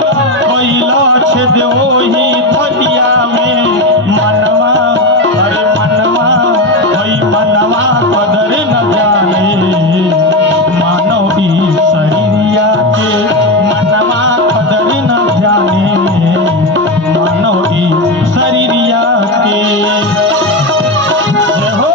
कैला छेद ओही थलिया में मनवा अरे मनवा वही मनवा कदर न जाने मानव ई शरीरिया के मनवा कदर न जाने मानव ई शरीरिया के। जय हो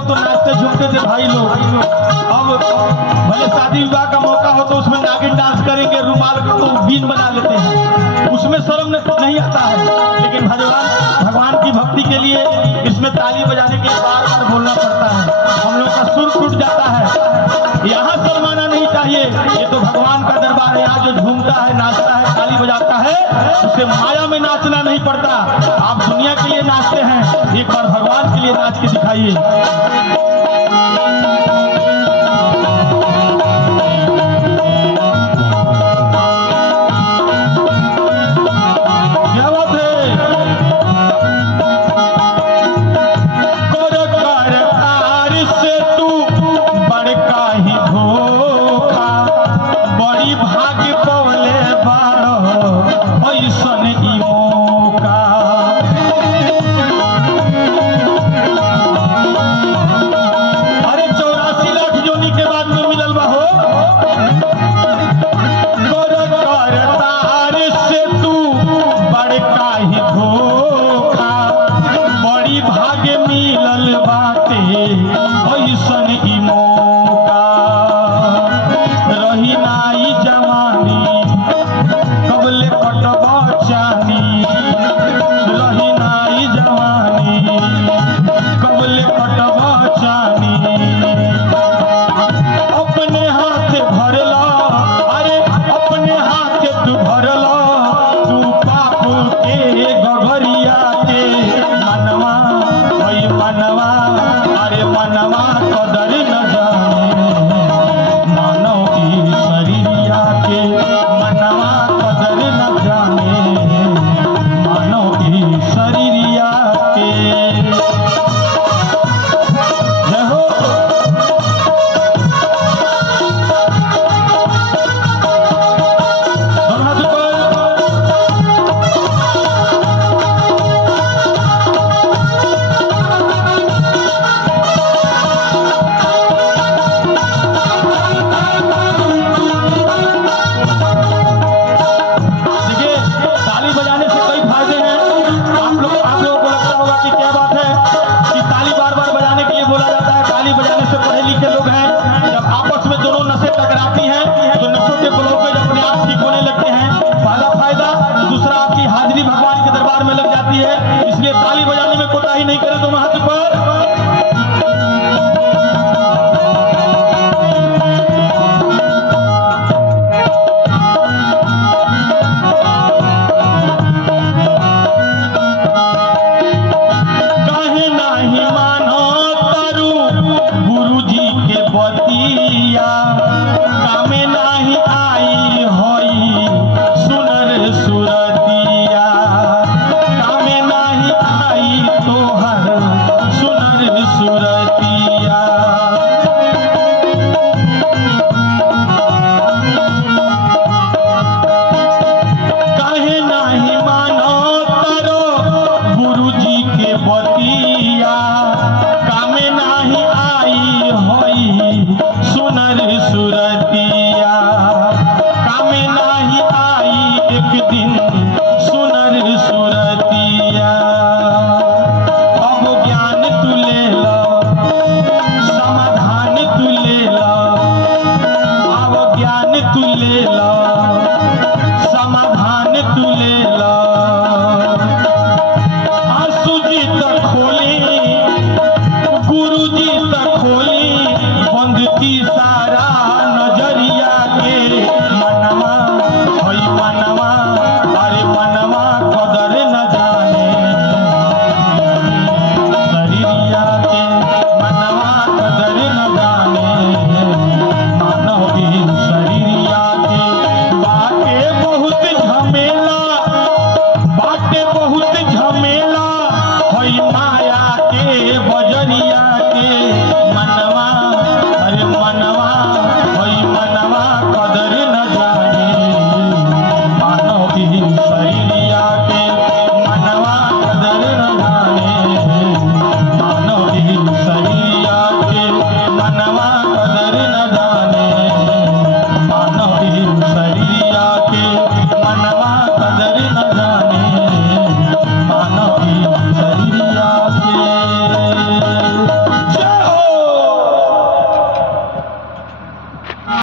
तो नाचते झूमते थे भाई लोग। अब भले शादी विवाह का मौका हो तो उसमें नागिन डांस करेंगे, रुमाल को बीन बना लेते हैं, उसमें शर्म नहीं आता है। लेकिन भगवान की भक्ति के लिए इसमें ताली बजाने के लिए बार बार बोलना पड़ता है, हम लोग का सुर टूट जाता है। यहाँ शर्माना नहीं चाहिए, ये तो भगवान का दरबार है। यहाँ जो झूमता है, नाचता है, ताली बजाता है, उसे माया में नाचना नहीं पड़ता। आप दुनिया के लिए नाचते हैं, एक बार भगवान के लिए नाच के दिखाइए। इसलिए ताली बजाने में कोताही नहीं करे तो महत्व पर